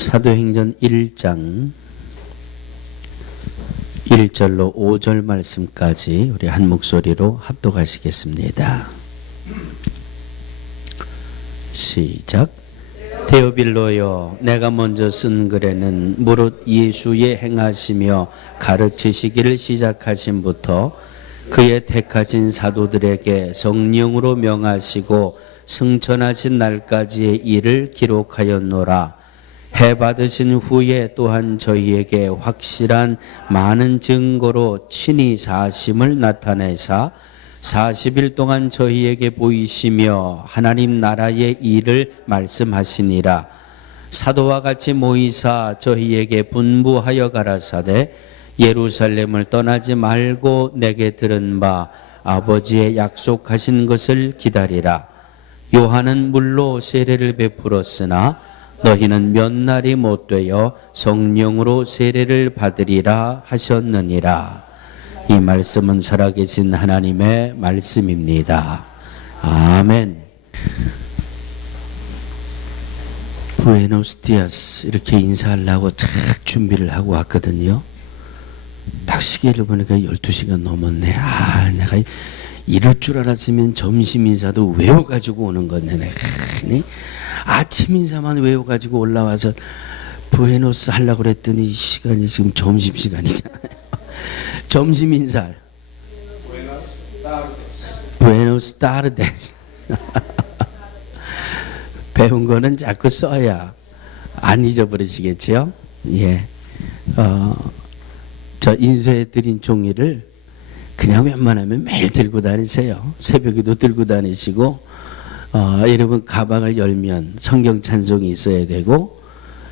사도행전 1장 1절로 5절 말씀까지 우리 한 목소리로 합독하시겠습니다. 시작. 데오빌로여, 내가 먼저 쓴 글에는 무릇 예수의 행하시며 가르치시기를 시작하심부터 그의 택하신 사도들에게 성령으로 명하시고 승천하신 날까지의 일을 기록하였노라. 해 받으신 후에 또한 저희에게 확실한 많은 증거로 친히 사심을 나타내사 40일 동안 저희에게 보이시며 하나님 나라의 일을 말씀하시니라. 사도와 같이 모이사 저희에게 분부하여 가라사대 예루살렘을 떠나지 말고 내게 들은 바 아버지의 약속하신 것을 기다리라. 요한은 물로 세례를 베풀었으나 너희는 몇 날이 못 되어 성령으로 세례를 받으리라 하셨느니라. 이 말씀은 살아계신 하나님의 말씀입니다. 아멘. 부에노스디아스 이렇게 인사하려고 쫙 준비를 하고 왔거든요. 딱 시계를 보니까 12시간 넘었네. 내가 이럴 줄 알았으면 점심 인사도 외워가지고 오는 건데 내가 아침 인사만 외워가지고 올라와서 부에노스 하려고 그랬더니 시간이 지금 점심시간이잖아요. 점심 인사 부에노스 타르데스 배운 거는 자꾸 써야 안 잊어버리시겠죠? 예. 저 인쇄해드린 종이를 그냥 웬만하면 매일 들고 다니세요. 새벽에도 들고 다니시고 여러분 가방을 열면 성경 찬송이 있어야 되고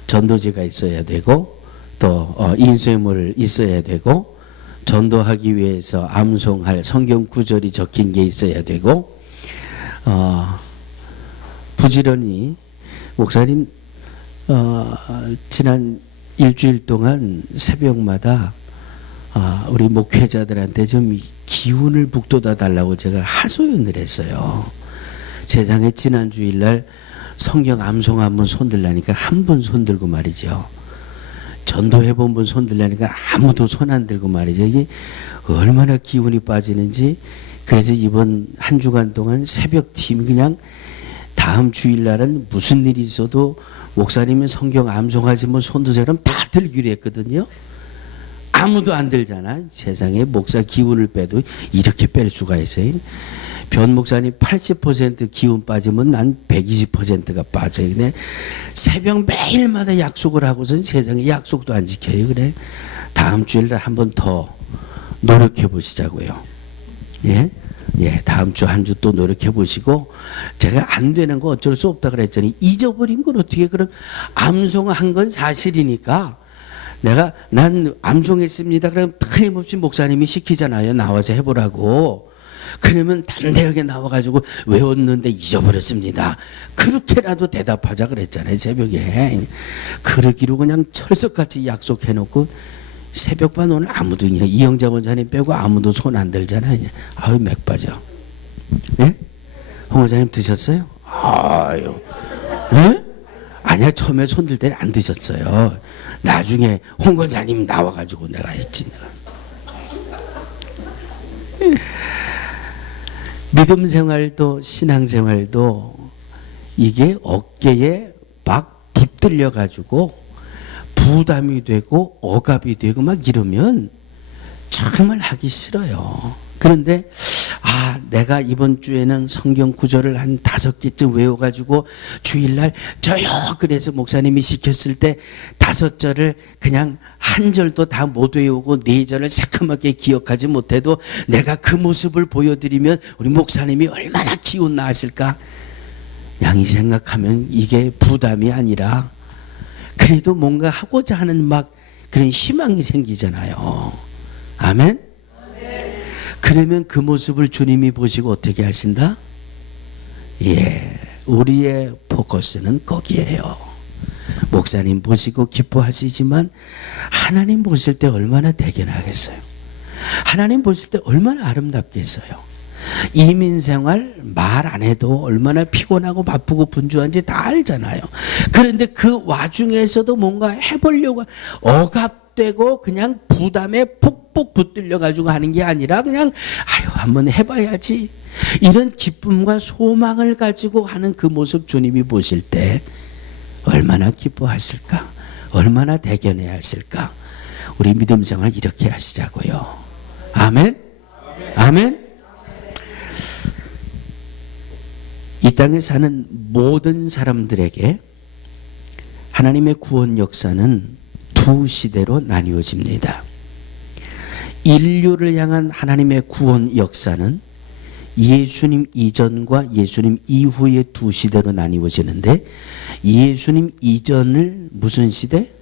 전도지가 있어야 되고 또 인쇄물 있어야 되고 전도하기 위해서 암송할 성경 구절이 적힌 게 있어야 되고 부지런히 목사님 지난 일주일 동안 새벽마다 우리 목회자들한테 좀 기운을 북돋아 달라고 제가 하소연을 했어요. 세상에 지난 주일날 성경 암송 한 분 손들라니까 한 분 손들고 말이죠. 전도해본 분 손들라니까 아무도 손 안 들고 말이죠. 이게 얼마나 기운이 빠지는지. 그래서 이번 한 주간 동안 새벽팀 그냥 다음 주일날은 무슨 일이 있어도 목사님이 성경 암송하시면 손 드세요. 그럼 다 들기로 했거든요. 아무도 안 들잖아. 세상에 목사 기운을 빼도 이렇게 뺄 수가 있어요. 변 목사님 80% 기운 빠지면 난 120%가 빠져요. 근데 새벽 매일마다 약속을 하고선 세상에 약속도 안 지켜요. 그래 다음 주일날 한 번 더 노력해 보시자고요. 예, 다음 주 한 주 또 노력해 보시고 제가 안 되는 거 어쩔 수 없다 그랬더니 잊어버린 건 어떻게 그럼 암송한 건 사실이니까 난 암송했습니다. 그럼 틀림없이 목사님이 시키잖아요. 나와서 해보라고. 그러면 담대하게 나와가지고 외웠는데 잊어버렸습니다. 그렇게라도 대답하자 그랬잖아요. 새벽에. 그러기로 그냥 철석같이 약속해놓고 새벽반 오늘 아무도 이영자 원사님 빼고 아무도 손 안 들잖아요. 아유 맥 빠져. 예? 홍 원사님 드셨어요? 아유. 예? 아니야 처음에 손 들 때는 안 드셨어요. 나중에 홍 원사님 나와가지고 내가 했지. 믿음 생활도 신앙 생활도 이게 어깨에 막 붙들려 가지고 부담이 되고 억압이 되고 막 이러면 정말 하기 싫어요. 그런데 내가 이번 주에는 성경 구절을 한 5개쯤 외워가지고 주일날 저요 그래서 목사님이 시켰을 때 5절을 그냥 한 절도 다 못 외우고 4절을 새까맣게 기억하지 못해도 내가 그 모습을 보여드리면 우리 목사님이 얼마나 기운 나으실까. 양이 생각하면 이게 부담이 아니라 그래도 뭔가 하고자 하는 막 그런 희망이 생기잖아요. 아멘. 그러면 그 모습을 주님이 보시고 어떻게 하신다? 우리의 포커스는 거기에요. 목사님 보시고 기뻐하시지만 하나님 보실 때 얼마나 대견하겠어요. 하나님 보실 때 얼마나 아름답겠어요. 이민생활 말 안 해도 얼마나 피곤하고 바쁘고 분주한지 다 알잖아요. 그런데 그 와중에서도 뭔가 해보려고 억압되고 그냥 부담에 푹푹 붙들려 가지고 하는 게 아니라 그냥 아유 한번 해봐야지 이런 기쁨과 소망을 가지고 하는 그 모습 주님이 보실 때 얼마나 기뻐하실까, 얼마나 대견해 하실까. 우리 믿음 생활 이렇게 하시자고요. 아멘. 아멘. 이 땅에 사는 모든 사람들에게 하나님의 구원 역사는 두 시대로 나뉘어집니다. 인류를 향한 하나님의 구원 역사는 예수님 이전과 예수님 이후의 두 시대로 나뉘어지는데, 예수님 이전을 무슨 시대?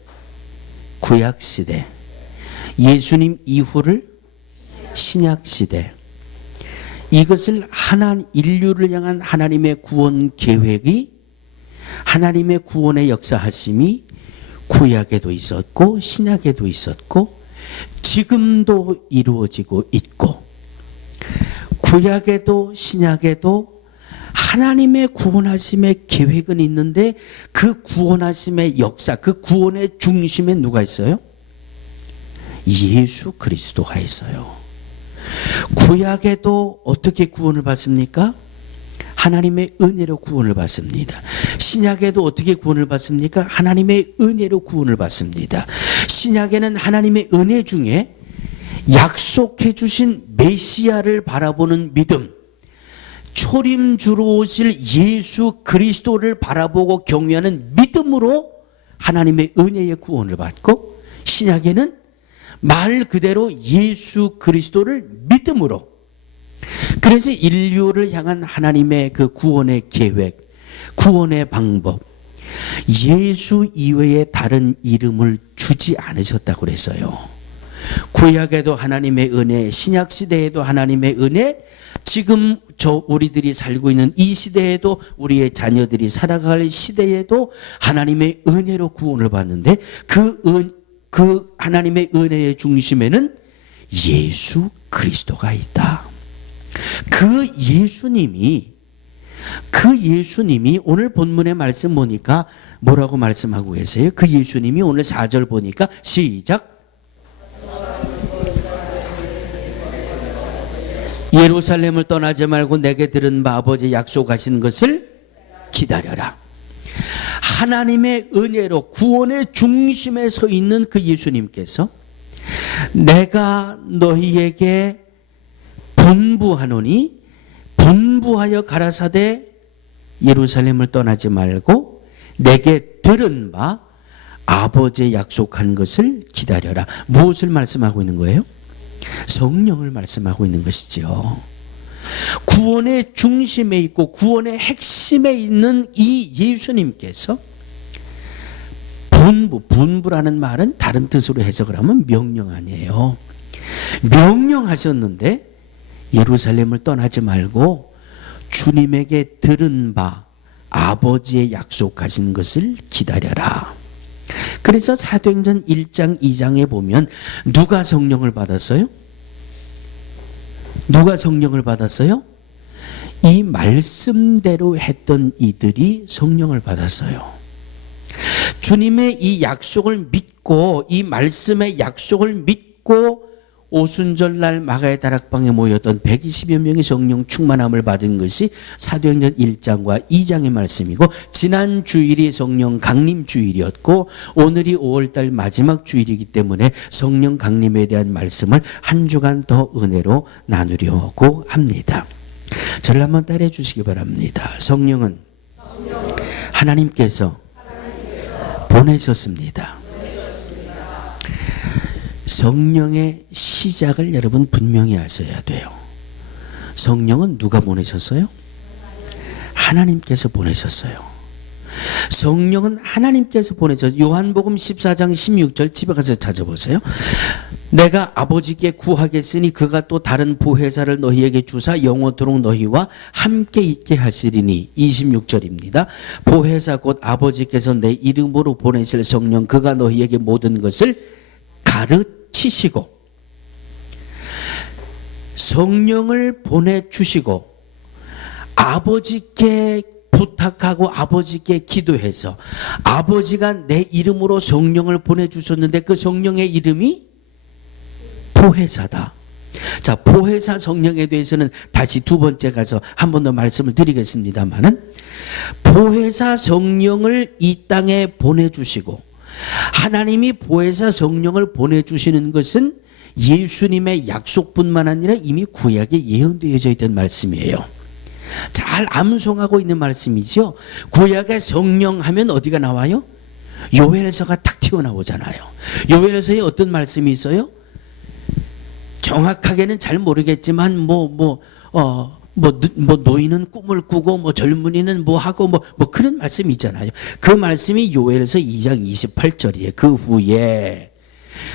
구약 시대. 예수님 이후를 신약 시대. 이것을 인류를 향한 하나님의 구원 계획이, 하나님의 구원의 역사하심이 구약에도 있었고 신약에도 있었고 지금도 이루어지고 있고, 구약에도 신약에도 하나님의 구원하심의 계획은 있는데 그 구원하심의 역사, 그 구원의 중심에 누가 있어요? 예수 그리스도가 있어요. 구약에도 어떻게 구원을 받습니까? 하나님의 은혜로 구원을 받습니다. 신약에도 어떻게 구원을 받습니까? 하나님의 은혜로 구원을 받습니다. 신약에는 하나님의 은혜 중에 약속해 주신 메시아를 바라보는 믿음, 초림주로 오실 예수 그리스도를 바라보고 경외하는 믿음으로 하나님의 은혜의 구원을 받고, 신약에는 말 그대로 예수 그리스도를 믿음으로. 그래서 인류를 향한 하나님의 그 구원의 계획, 구원의 방법, 예수 이외에 다른 이름을 주지 않으셨다고 그랬어요. 구약에도 하나님의 은혜, 신약 시대에도 하나님의 은혜, 지금 우리들이 살고 있는 이 시대에도, 우리의 자녀들이 살아갈 시대에도 하나님의 은혜로 구원을 받는데, 그 하나님의 은혜의 중심에는 예수 그리스도가 있다. 그 예수님이 오늘 본문의 말씀 보니까 뭐라고 말씀하고 계세요? 그 예수님이 오늘 4절 보니까 시작. 예루살렘을 떠나지 말고 내게 들은 바 아버지 약속하신 것을 기다려라. 하나님의 은혜로 구원의 중심에 서 있는 그 예수님께서 내가 너희에게 분부하노니 분부하여 가라사대 예루살렘을 떠나지 말고 내게 들은 바 아버지의 약속한 것을 기다려라. 무엇을 말씀하고 있는 거예요? 성령을 말씀하고 있는 것이죠. 구원의 중심에 있고 구원의 핵심에 있는 이 예수님께서 분부라는 말은 다른 뜻으로 해석을 하면 명령 아니에요. 명령하셨는데 예루살렘을 떠나지 말고 주님에게 들은 바 아버지의 약속하신 것을 기다려라. 그래서 사도행전 1장 2장에 보면 누가 성령을 받았어요? 누가 성령을 받았어요? 이 말씀대로 했던 이들이 성령을 받았어요. 주님의 이 약속을 믿고, 이 말씀의 약속을 믿고 오순절날 마가의 다락방에 모였던 120여 명의 성령 충만함을 받은 것이 사도행전 1장과 2장의 말씀이고, 지난 주일이 성령 강림 주일이었고 오늘이 5월달 마지막 주일이기 때문에 성령 강림에 대한 말씀을 한 주간 더 은혜로 나누려고 합니다. 저를 한번 따라해 주시기 바랍니다. 성령은 하나님께서 보내셨습니다. 성령의 시작을 여러분 분명히 아셔야 돼요. 성령은 누가 보내셨어요? 하나님께서 보내셨어요. 성령은 하나님께서 보내셨어요. 요한복음 14장 16절 집에 가서 찾아보세요. 내가 아버지께 구하겠으니 그가 또 다른 보혜사를 너희에게 주사 영원토록 너희와 함께 있게 하시리니. 26절입니다. 보혜사 곧 아버지께서 내 이름으로 보내실 성령, 그가 너희에게 모든 것을 가르치시고. 성령을 보내주시고 아버지께 부탁하고 아버지께 기도해서 아버지가 내 이름으로 성령을 보내주셨는데 그 성령의 이름이 보혜사다. 자, 보혜사 성령에 대해서는 다시 두 번째 가서 한 번 더 말씀을 드리겠습니다만은, 보혜사 성령을 이 땅에 보내주시고 하나님이 보혜사 성령을 보내주시는 것은 예수님의 약속뿐만 아니라 이미 구약에 예언되어져 있던 말씀이에요. 잘 암송하고 있는 말씀이죠. 구약의 성령 하면 어디가 나와요? 요엘서가 딱 튀어나오잖아요. 요엘서에 어떤 말씀이 있어요? 정확하게는 잘 모르겠지만 노인은 꿈을 꾸고 젊은이는 하고 그런 말씀이 있잖아요. 그 말씀이 요엘서 2장 28절이에요. 그 후에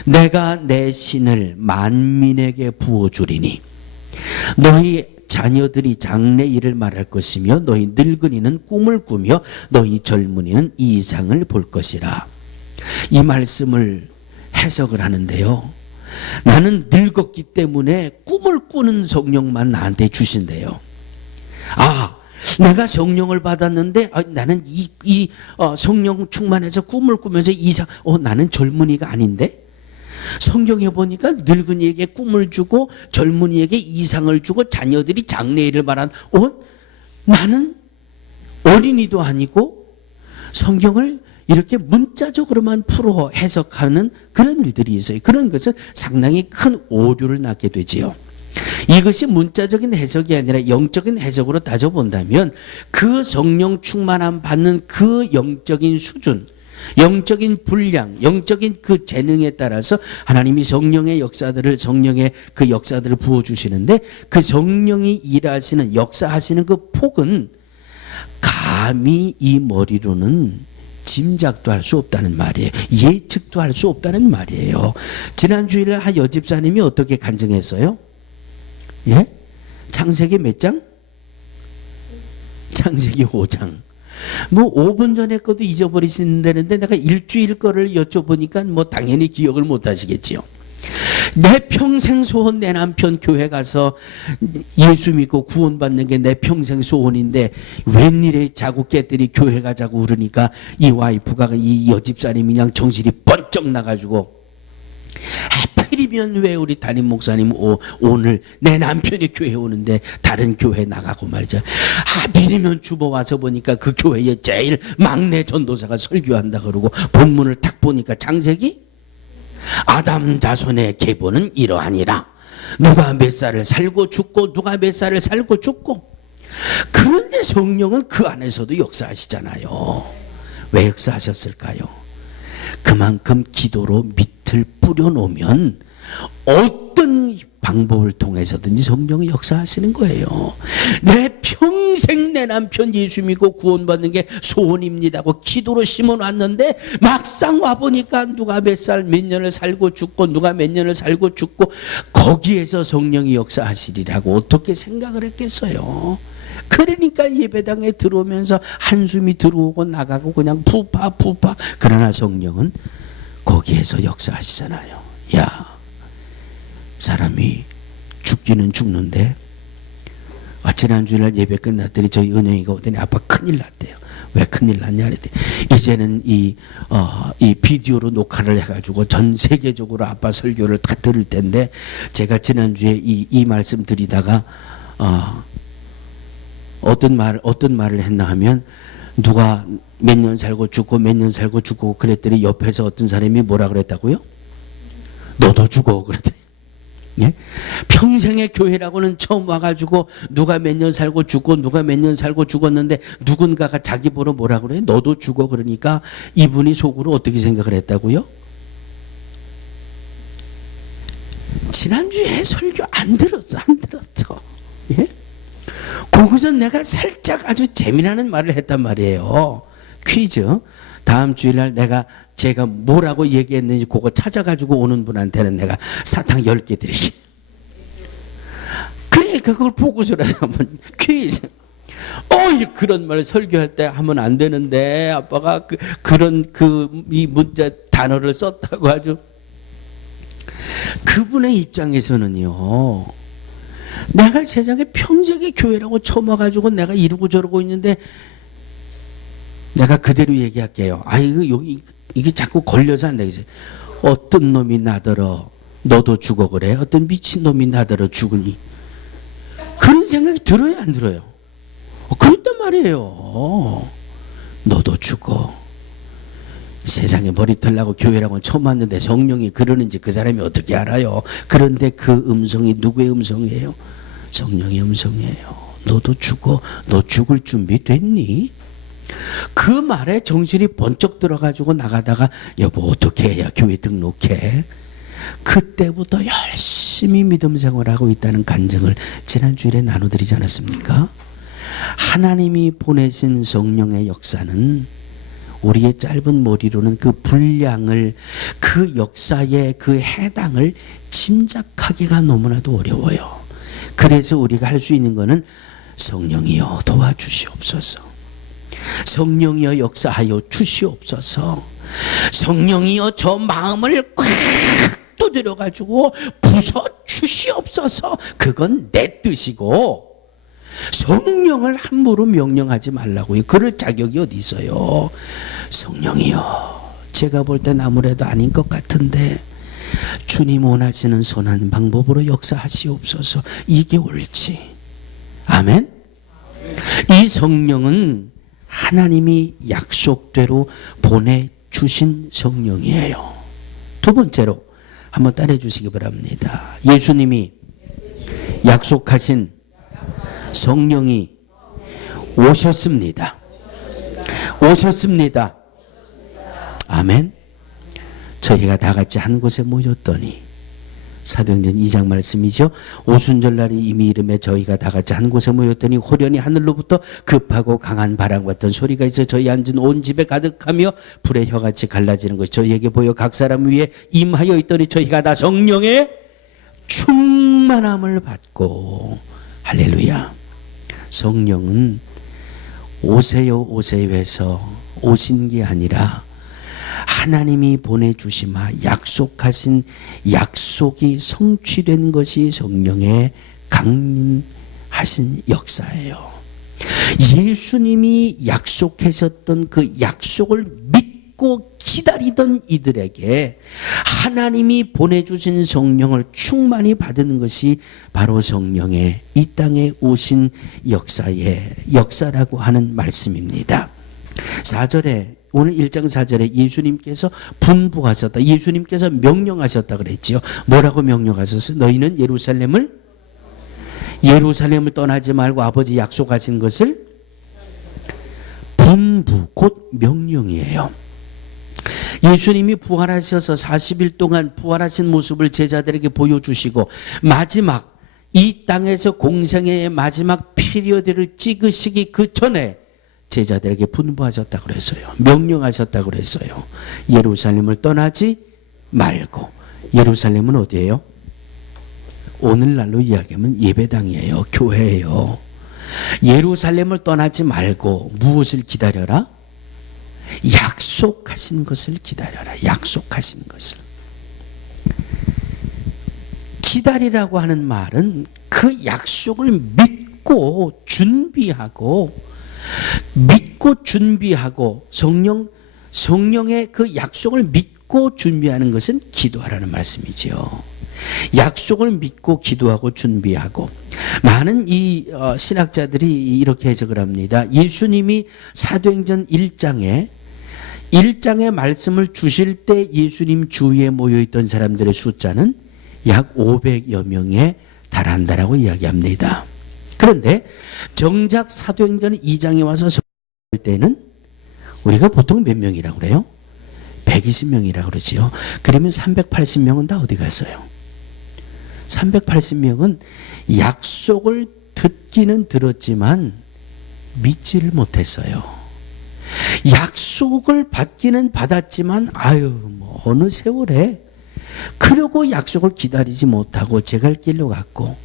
내가 내 신을 만민에게 부어주리니 너희 자녀들이 장래 일을 말할 것이며 너희 늙은이는 꿈을 꾸며 너희 젊은이는 이상을 볼 것이라. 이 말씀을 해석을 하는데요, 나는 늙었기 때문에 꿈을 꾸는 성령만 나한테 주신대요. 내가 성령을 받았는데 나는 성령 충만해서 꿈을 꾸면서 나는 젊은이가 아닌데? 성경에 보니까 늙은이에게 꿈을 주고 젊은이에게 이상을 주고 자녀들이 장래일을 말한 나는 어린이도 아니고 성경을 이렇게 문자적으로만 풀어 해석하는 그런 일들이 있어요. 그런 것은 상당히 큰 오류를 낳게 되지요. 이것이 문자적인 해석이 아니라 영적인 해석으로 따져본다면 그 성령 충만함 받는 그 영적인 수준, 영적인 분량, 영적인 그 재능에 따라서 하나님이 성령의 역사들을 부어주시는데, 그 성령이 일하시는 역사하시는 그 폭은 감히 이 머리로는 짐작도 할 수 없다는 말이에요. 예측도 할 수 없다는 말이에요. 지난 주일에 한 여집사님이 어떻게 간증했어요? 예? 창세기 몇 장? 창세기 5장. 5분 전에 것도 잊어버리신다는데 내가 일주일 거를 여쭤보니까 당연히 기억을 못 하시겠지요. 내 평생 소원, 내 남편 교회 가서 예수 믿고 구원받는 게 내 평생 소원인데 웬일에 자꾸 깨들이 교회 가자고 그러니까 이 와이프가, 이 여집사님이 그냥 정신이 번쩍 나가지고, 하필이면 왜 우리 담임 목사님 오늘 내 남편이 교회 오는데 다른 교회 나가고 말이죠. 하필이면 주보 와서 보니까 그 교회에 제일 막내 전도사가 설교한다 그러고 본문을 딱 보니까 창세기 아담 자손의 계보는 이러하니라. 누가 몇 살을 살고 죽고 누가 몇 살을 살고 죽고. 그런데 성령은 그 안에서도 역사하시잖아요. 왜 역사하셨을까요? 그만큼 기도로 밑을 뿌려놓으면 어떤 방법을 통해서든지 성령이 역사하시는 거예요. 내 평생 내 남편 예수 믿고 구원받는 게 소원입니다고 기도로 심어놨는데 막상 와보니까 누가 몇 살 몇 년을 살고 죽고 누가 몇 년을 살고 죽고, 거기에서 성령이 역사하시리라고 어떻게 생각을 했겠어요. 그러니까 예배당에 들어오면서 한숨이 들어오고 나가고 그냥 푸파. 그러나 성령은 거기에서 역사하시잖아요. 사람이 죽기는 죽는데, 지난 주일날 예배 끝났더니 저희 은영이가 오더니 아빠 큰일 났대요. 왜 큰일 났냐 그랬더니 이제는 이 비디오로 녹화를 해가지고 전 세계적으로 아빠 설교를 다 들을 텐데, 제가 지난주에 이 말씀 드리다가 어떤 말을 했나 하면, 누가 몇 년 살고 죽고 몇 년 살고 죽고 그랬더니 옆에서 어떤 사람이 뭐라 그랬다고요? 너도 죽어 그랬더니. 예? 평생의 교회라고는 처음 와가지고 누가 몇 년 살고 죽고 누가 몇 년 살고 죽었는데 누군가가 자기 보러 뭐라 그래요? 너도 죽어. 그러니까 이분이 속으로 어떻게 생각을 했다고요? 지난주에 설교 안 들었어. 예? 거기서 내가 살짝 아주 재미나는 말을 했단 말이에요. 퀴즈. 다음 주일날 제가 뭐라고 얘기했는지 그거 찾아가지고 오는 분한테는 내가 사탕 10개 드리게. 그러니까 그걸 보고서라 한번 퀴즈. 그런 말 설교할 때 하면 안 되는데 아빠가 이 문자 단어를 썼다고. 아주 그분의 입장에서는요, 내가 세상에 평생에 교회라고 처음 와가지고 내가 이러고 저러고 있는데 내가 그대로 얘기할게요. 이거 여기 이게 자꾸 걸려서 안 되겠어요. 어떤 놈이 나더러 너도 죽어 그래? 어떤 미친 놈이 나더러 죽으니? 그런 생각이 들어요, 안 들어요? 그랬단 말이에요. 너도 죽어. 세상에 머리털 나고 교회라고는 처음 왔는데 성령이 그러는지 그 사람이 어떻게 알아요? 그런데 그 음성이 누구의 음성이에요? 성령의 음성이에요. 너도 죽어. 너 죽을 준비 됐니? 그 말에 정신이 번쩍 들어가지고 나가다가 여보 어떻게 해야 교회 등록해? 그때부터 열심히 믿음 생활하고 있다는 간증을 지난주일에 나눠드리지 않았습니까? 하나님이 보내신 성령의 역사는 우리의 짧은 머리로는 그 분량을, 그 역사의 그 해당을 짐작하기가 너무나도 어려워요. 그래서 우리가 할 수 있는 것은 성령이여 도와주시옵소서, 성령이여 역사하여 주시옵소서, 성령이여 저 마음을 꽉 두드려 가지고 부숴 주시옵소서. 그건 내 뜻이고 성령을 함부로 명령하지 말라고요. 그럴 자격이 어디 있어요? 성령이여, 제가 볼 땐 아무래도 아닌 것 같은데 주님 원하시는 선한 방법으로 역사하시옵소서. 이게 옳지. 아멘. 이 성령은 하나님이 약속대로 보내주신 성령이에요. 두 번째로 한번 따라해 주시기 바랍니다. 예수님이 약속하신 성령이 오셨습니다. 오셨습니다. 아멘. 저희가 다 같이 한 곳에 모였더니, 사도행전 2장 말씀이죠. 오순절날이 이미 이름에 저희가 다 같이 한 곳에 모였더니 호련히 하늘로부터 급하고 강한 바람 같은 소리가 있어 저희 앉은 온 집에 가득하며 불의 혀같이 갈라지는 것이 저희에게 보여 각 사람 위에 임하여 있더니 저희가 다 성령의 충만함을 받고, 할렐루야. 성령은 오세요 오세요 해서 오신 게 아니라 하나님이 보내주시마 약속하신 약속이 성취된 것이 성령의 강림하신 역사예요. 예수님이 약속하셨던 그 약속을 믿고 기다리던 이들에게 하나님이 보내주신 성령을 충만히 받은 것이 바로 성령의 이 땅에 오신 역사의 역사라고 하는 말씀입니다. 4절에, 오늘 1장 4절에 예수님께서 분부하셨다, 예수님께서 명령하셨다 그랬지요. 뭐라고 명령하셨어요? 너희는 예루살렘을 떠나지 말고 아버지 약속하신 것을, 분부 곧 명령이에요. 예수님이 부활하셔서 40일 동안 부활하신 모습을 제자들에게 보여주시고 마지막 이 땅에서 공생애의 마지막 피리어드를 찍으시기 그 전에 제자들에게 분부하셨다고 그랬어요. 명령하셨다고 그랬어요. 예루살렘을 떠나지 말고. 예루살렘은 어디예요? 오늘날로 이야기하면 예배당이에요. 교회예요. 예루살렘을 떠나지 말고 무엇을 기다려라? 약속하신 것을 기다려라. 약속하신 것을. 기다리라고 하는 말은 그 약속을 믿고 준비하고, 성령의 그 약속을 믿고 준비하는 것은 기도하라는 말씀이지요. 약속을 믿고 기도하고 준비하고. 많은 이 신학자들이 이렇게 해석을 합니다. 예수님이 사도행전 1장에 말씀을 주실 때 예수님 주위에 모여있던 사람들의 숫자는 약 500여 명에 달한다라고 이야기합니다. 그런데 정작 사도행전 2장에 와서 설교할 때는 우리가 보통 몇 명이라고 그래요? 120명이라고 그러지요. 그러면 380명은 다 어디 갔어요? 380명은 약속을 듣기는 들었지만 믿지를 못했어요. 약속을 받기는 받았지만 뭐 어느 세월에, 그러고 약속을 기다리지 못하고 제 갈 길로 갔고,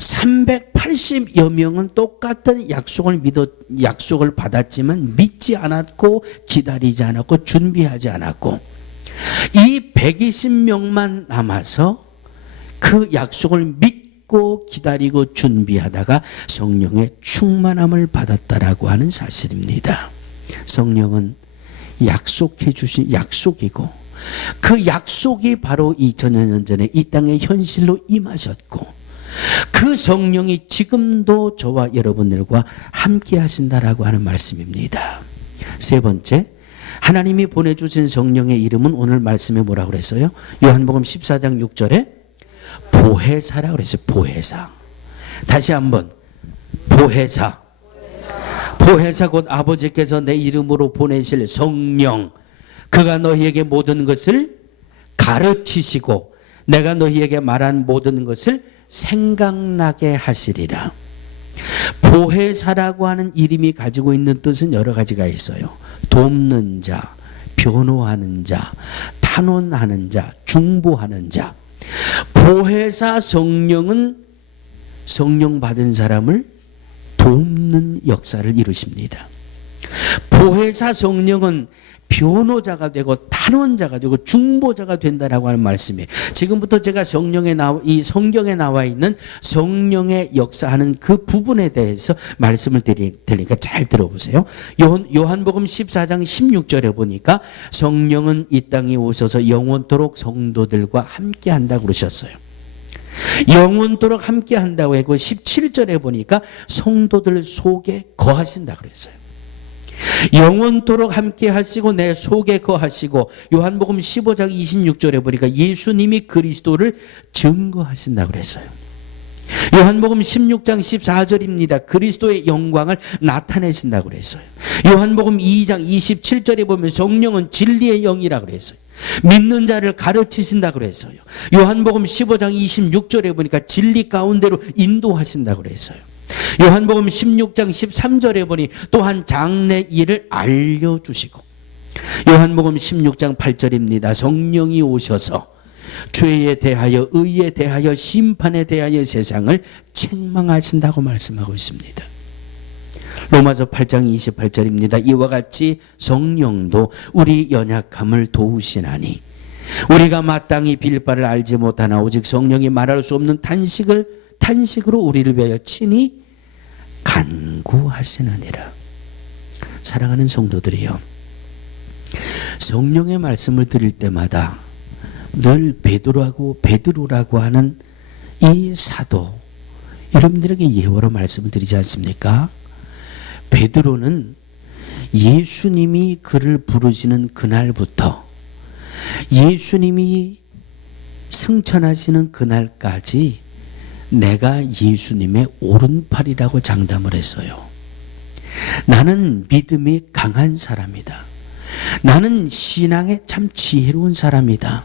380여 명은 똑같은 약속을 받았지만 믿지 않았고 기다리지 않았고 준비하지 않았고, 이 120명만 남아서 그 약속을 믿고 기다리고 준비하다가 성령의 충만함을 받았다라고 하는 사실입니다. 성령은 약속해 주신 약속이고 그 약속이 바로 2000년 전에 이 땅에 현실로 임하셨고 그 성령이 지금도 저와 여러분들과 함께 하신다라고 하는 말씀입니다. 세 번째, 하나님이 보내주신 성령의 이름은 오늘 말씀에 뭐라고 그랬어요? 요한복음 14장 6절에 보혜사라고 그랬어요. 보혜사. 다시 한번 보혜사. 보혜사 곧 아버지께서 내 이름으로 보내실 성령, 그가 너희에게 모든 것을 가르치시고 내가 너희에게 말한 모든 것을 생각나게 하시리라. 보혜사라고 하는 이름이 가지고 있는 뜻은 여러 가지가 있어요. 돕는 자, 변호하는 자, 탄원하는 자, 중보하는 자. 보혜사 성령은 성령 받은 사람을 돕는 역사를 이루십니다. 보혜사 성령은 변호자가 되고 탄원자가 되고 중보자가 된다라고 하는 말씀이에요. 지금부터 제가 이 성경에 나와 있는 성령의 역사하는 그 부분에 대해서 말씀을 드리니까 잘 들어보세요. 요한복음 14장 16절에 보니까 성령은 이 땅에 오셔서 영원토록 성도들과 함께 한다고 그러셨어요. 영원토록 함께 한다고 했고 17절에 보니까 성도들 속에 거하신다고 그랬어요. 영원토록 함께 하시고 내 속에 거하시고 요한복음 15장 26절에 보니까 예수님이 그리스도를 증거하신다고 그랬어요. 요한복음 16장 14절입니다. 그리스도의 영광을 나타내신다고 그랬어요. 요한복음 2장 27절에 보면 성령은 진리의 영이라고 그랬어요. 믿는 자를 가르치신다고 그랬어요. 요한복음 15장 26절에 보니까 진리 가운데로 인도하신다고 그랬어요. 요한복음 16장 13절에 보니 또한 장래 일을 알려주시고 요한복음 16장 8절입니다. 성령이 오셔서 죄에 대하여 의에 대하여 심판에 대하여 세상을 책망하신다고 말씀하고 있습니다. 로마서 8장 28절입니다. 이와 같이 성령도 우리 연약함을 도우시나니 우리가 마땅히 빌 바를 알지 못하나 오직 성령이 말할 수 없는 탄식으로 우리를 위하여 친히 간구하시느니라. 사랑하는 성도들이요, 성령의 말씀을 드릴 때마다 늘 베드로라고 하는 이 사도, 여러분들에게 예화로 말씀을 드리지 않습니까? 베드로는 예수님이 그를 부르시는 그날부터 예수님이 승천하시는 그날까지 내가 예수님의 오른팔이라고 장담을 했어요. 나는 믿음이 강한 사람이다. 나는 신앙에 참 지혜로운 사람이다.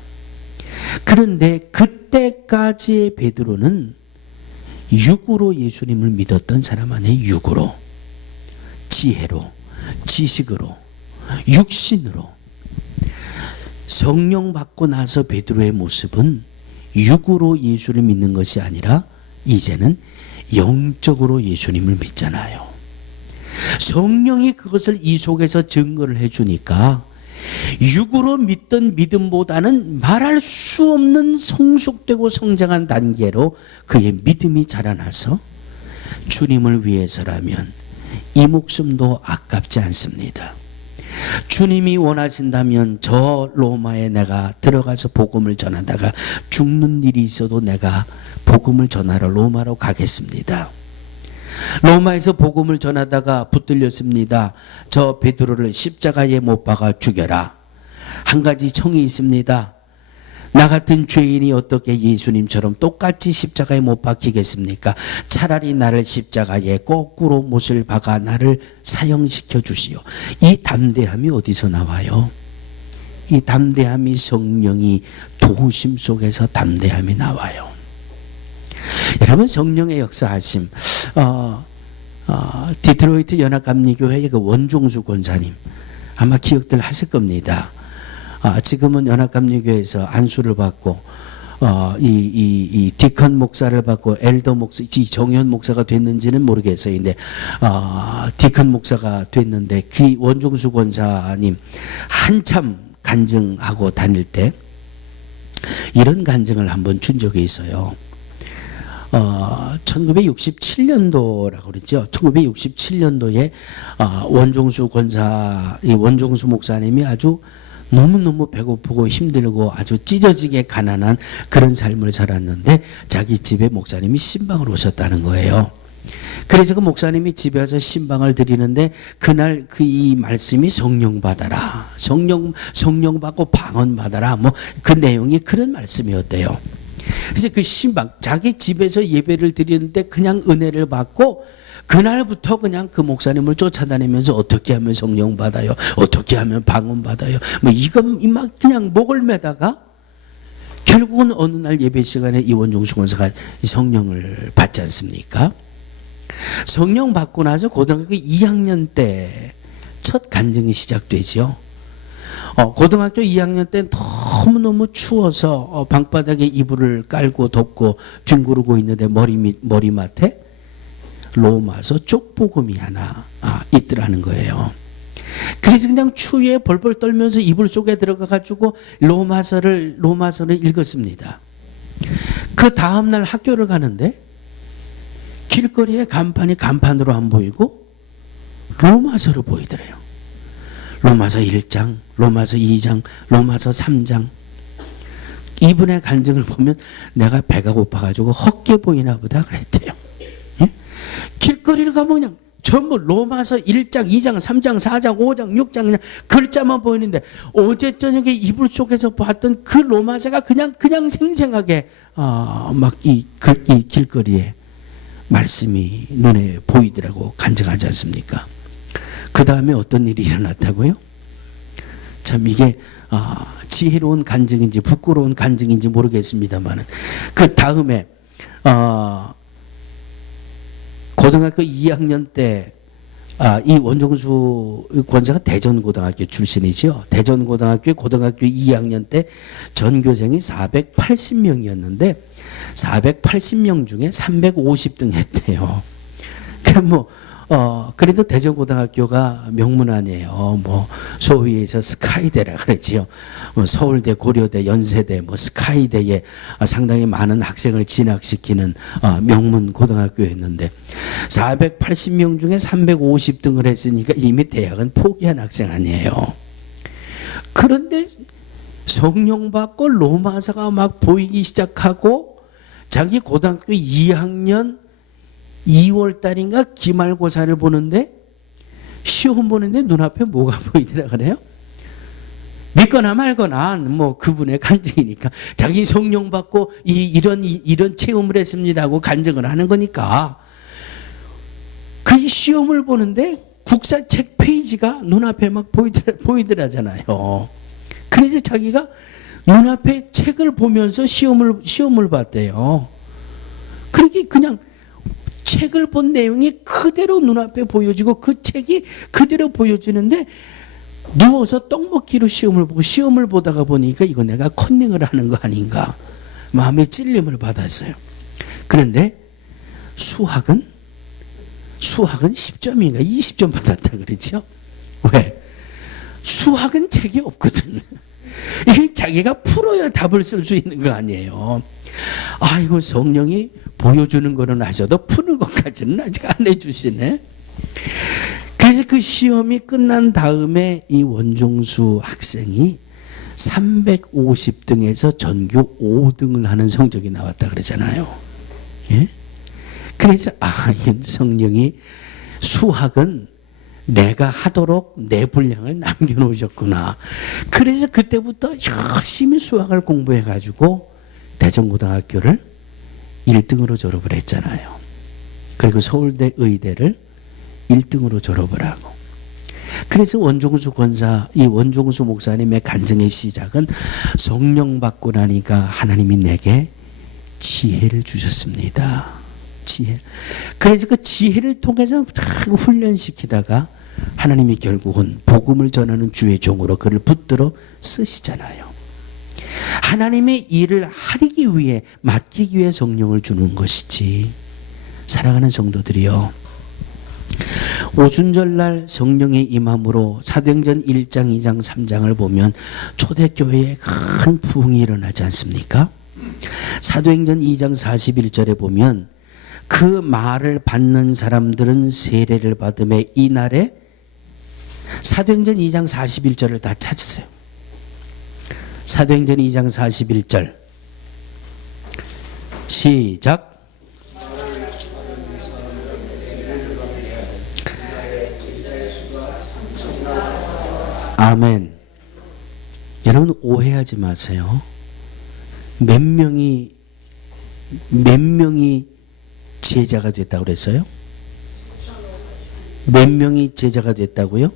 그런데 그때까지의 베드로는 육으로 예수님을 믿었던 사람 아니에요. 육으로, 지혜로, 지식으로, 육신으로. 성령 받고 나서 베드로의 모습은 육으로 예수를 믿는 것이 아니라 이제는 영적으로 예수님을 믿잖아요. 성령이 그것을 이 속에서 증거를 해주니까 육으로 믿던 믿음보다는 말할 수 없는 성숙되고 성장한 단계로 그의 믿음이 자라나서 주님을 위해서라면 이 목숨도 아깝지 않습니다. 주님이 원하신다면 저 로마에 내가 들어가서 복음을 전하다가 죽는 일이 있어도 내가 복음을 전하러 로마로 가겠습니다. 로마에서 복음을 전하다가 붙들렸습니다. 저 베드로를 십자가에 못 박아 죽여라. 한 가지 청이 있습니다. 나 같은 죄인이 어떻게 예수님처럼 똑같이 십자가에 못 박히겠습니까? 차라리 나를 십자가에 거꾸로 못을 박아 나를 사형시켜 주시오. 이 담대함이 어디서 나와요? 이 담대함이 성령이 도우심 속에서 담대함이 나와요. 여러분, 성령의 역사하심, 디트로이트 연합감리교회의 그 원종수 권사님 아마 기억들 하실 겁니다. 지금은 연합감리교회에서 안수를 받고 이 디컨 목사를 받고 엘더 목사, 정현 목사가 됐는지는 모르겠어요. 근데 디컨 목사가 됐는데 그 원종수 권사님 한참 간증하고 다닐 때 이런 간증을 한번 준 적이 있어요. 1967년도라고 그랬죠. 1967년도에 원종수 권사, 이 원종수 목사님이 아주 너무너무 배고프고 힘들고 아주 찢어지게 가난한 그런 삶을 살았는데 자기 집에 목사님이 신방을 오셨다는 거예요. 그래서 그 목사님이 집에 와서 신방을 드리는데 그날 이 말씀이 성령 받아라, 성령 받고 방언 받아라, 뭐 그 내용이 그런 말씀이었대요. 그래서 그 신방, 자기 집에서 예배를 드리는데 그냥 은혜를 받고 그날부터 그냥 그 목사님을 쫓아다니면서 어떻게 하면 성령 받아요, 어떻게 하면 방언 받아요, 뭐 이건 막 그냥 목을 매다가 결국은 어느 날 예배 시간에 이 원종수 권사가 성령을 받지 않습니까? 성령 받고 나서 고등학교 2학년 때 첫 간증이 시작되지요. 고등학교 2학년 때 너무너무 추워서 방바닥에 이불을 깔고 덮고 뒹구르고 있는데 머리맡에 로마서 쪽복음이 하나 있더라는 거예요. 그래서 그냥 추위에 벌벌 떨면서 이불 속에 들어가 가지고 로마서를 읽었습니다. 그 다음날 학교를 가는데 길거리에 간판으로 안 보이고 로마서로 보이더래요. 로마서 1장, 로마서 2장, 로마서 3장. 이분의 간증을 보면 내가 배가 고파가지고 헛게 보이나 보다 그랬대요. 예? 길거리를 가면 그냥 전부 로마서 1장, 2장, 3장, 4장, 5장, 6장 그냥 글자만 보이는데 어제 저녁에 이불 속에서 봤던 그 로마서가 그냥 생생하게 막 이 길거리에 말씀이 눈에 보이더라고 간증하지 않습니까? 그 다음에 어떤 일이 일어났다고요? 참 이게 지혜로운 간증인지 부끄러운 간증인지 모르겠습니다만 그 다음에 고등학교 2학년 때 이 원종수 권사가 대전고등학교 출신이죠. 대전고등학교 고등학교 2학년 때 전교생이 480명이었는데 480명 중에 350등 했대요. 그래도 대전고등학교가 명문 아니에요. 뭐 소위에서 스카이대라 그랬지요. 서울대, 고려대, 연세대, 뭐 스카이대에 상당히 많은 학생을 진학시키는 명문 고등학교였는데 480명 중에 350등을 했으니까 이미 대학은 포기한 학생 아니에요. 그런데 성령 받고 로마서가 막 보이기 시작하고 자기 고등학교 2학년 2월 달인가 기말고사를 보는데 시험 보는데 눈앞에 뭐가 보이더라 그래요? 믿거나 말거나 뭐 그분의 간증이니까 자기 성령 받고 이런 체험을 했습니다 하고 간증을 하는 거니까 그 시험을 보는데 국사책 페이지가 눈앞에 막 보이더라잖아요. 그래서 자기가 눈앞에 책을 보면서 시험을 봤대요. 그렇게 그냥 책을 본 내용이 그대로 눈앞에 보여지고 그 책이 그대로 보여지는데 누워서 떡 먹기로 시험을 보다가 보니까 이거 내가 컨닝을 하는 거 아닌가 마음의 찔림을 받았어요. 그런데 수학은 10점인가 20점 받았다 그러죠. 왜? 수학은 책이 없거든. 이게 자기가 풀어야 답을 쓸 수 있는 거 아니에요. 이거 성령이 보여주는 거는 하셔도 푸는 것까지는 아직 안 해주시네. 그래서 그 시험이 끝난 다음에 이 원종수 학생이 350등에서 전교 5등을 하는 성적이 나왔다 그러잖아요. 예? 그래서 이 성령이 수학은 내가 하도록 내 분량을 남겨놓으셨구나. 그래서 그때부터 열심히 수학을 공부해가지고 대전고등학교를 1등으로 졸업을 했잖아요. 그리고 서울대 의대를 1등으로 졸업을 하고. 그래서 원종수 권사, 이 원종수 목사님의 간증의 시작은 성령 받고 나니까 하나님이 내게 지혜를 주셨습니다. 지혜. 그래서 그 지혜를 통해서 훈련시키다가 하나님이 결국은 복음을 전하는 주의 종으로 그를 붙들어 쓰시잖아요. 하나님의 일을 하기 위해 맡기기 위해 성령을 주는 것이지. 사랑하는 성도들이요, 오순절날 성령의 임함으로 사도행전 1장 2장 3장을 보면 초대교회에 큰 부흥이 일어나지 않습니까? 사도행전 2장 41절에 보면 그 말을 받는 사람들은 세례를 받음에 이날에 사도행전 2장 41절을 다 찾으세요. 사도행전 2장 41절 시작. 아멘. 여러분 오해하지 마세요. 몇 명이 제자가 됐다고 그랬어요? 몇 명이 제자가 됐다고요?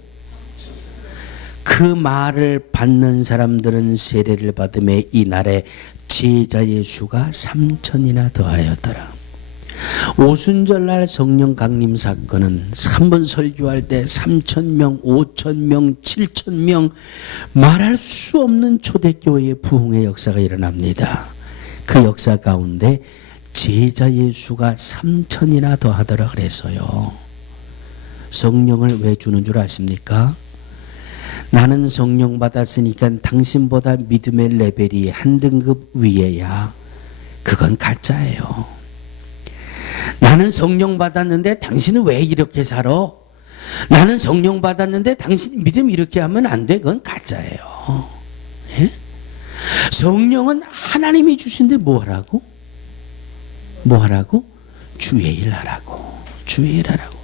그 말을 받는 사람들은 세례를 받음에 이날에 제자의 수가 3천이나 더하였더라. 오순절날 성령 강림 사건은 한 번 설교할 때 3,000명, 5,000명, 7,000명 말할 수 없는 초대교회의 부흥의 역사가 일어납니다. 그 역사 가운데 제자의 수가 3천이나 더하더라 그래서요. 성령을 왜 주는 줄 아십니까? 나는 성령 받았으니까 당신보다 믿음의 레벨이 한 등급 위에야 그건 가짜예요. 나는 성령 받았는데 당신은 왜 이렇게 살아? 나는 성령 받았는데 당신 믿음 이렇게 하면 안 돼. 그건 가짜예요. 예? 성령은 하나님이 주신데 뭐 하라고? 뭐 하라고? 주의 일 하라고. 주의 일 하라고.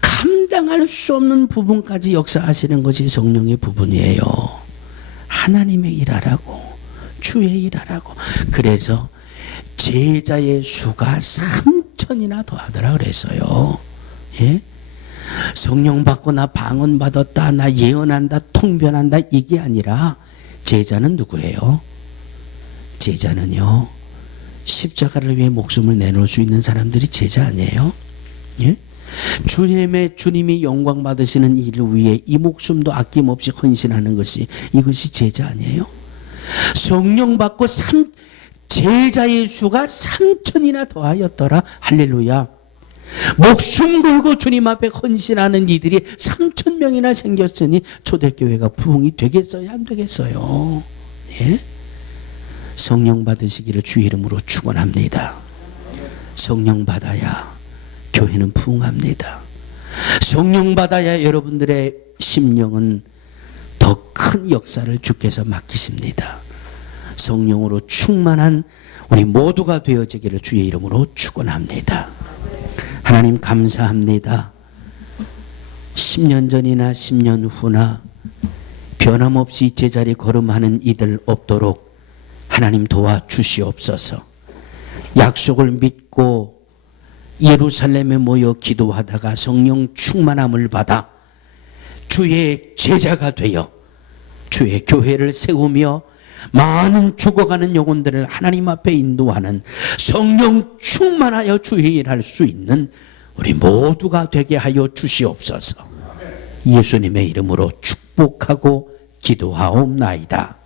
감당할 수 없는 부분까지 역사하시는 것이 성령의 부분이에요. 하나님의 일 하라고. 주의 일 하라고. 그래서 제자의 수가 3천이나 더하더라 그래서요. 예? 성령 받고 나 방언 받았다, 나 예언한다, 통변한다 이게 아니라 제자는 누구예요? 제자는요, 십자가를 위해 목숨을 내놓을 수 있는 사람들이 제자 아니에요? 예? 주님이 영광 받으시는 일을 위해 이 목숨도 아낌없이 헌신하는 것이 이것이 제자 아니에요? 성령 받고 제자의 수가 3천이나 더하였더라. 할렐루야. 목숨 걸고 주님 앞에 헌신하는 이들이 3,000명이나 생겼으니 초대교회가 부흥이 되겠어요? 안 되겠어요? 예? 성령 받으시기를 주의 이름으로 축원합니다. 성령 받아야 교회는 부흥합니다. 성령 받아야 여러분들의 심령은 더 큰 역사를 주께서 맡기십니다. 성령으로 충만한 우리 모두가 되어지기를 주의 이름으로 축원합니다. 하나님 감사합니다. 10년 전이나 10년 후나 변함없이 제자리 걸음하는 이들 없도록 하나님 도와주시옵소서. 약속을 믿고 예루살렘에 모여 기도하다가 성령 충만함을 받아 주의 제자가 되어 주의 교회를 세우며 많은 죽어가는 영혼들을 하나님 앞에 인도하는 성령 충만하여 주의 일할 수 있는 우리 모두가 되게 하여 주시옵소서. 예수님의 이름으로 축복하고 기도하옵나이다.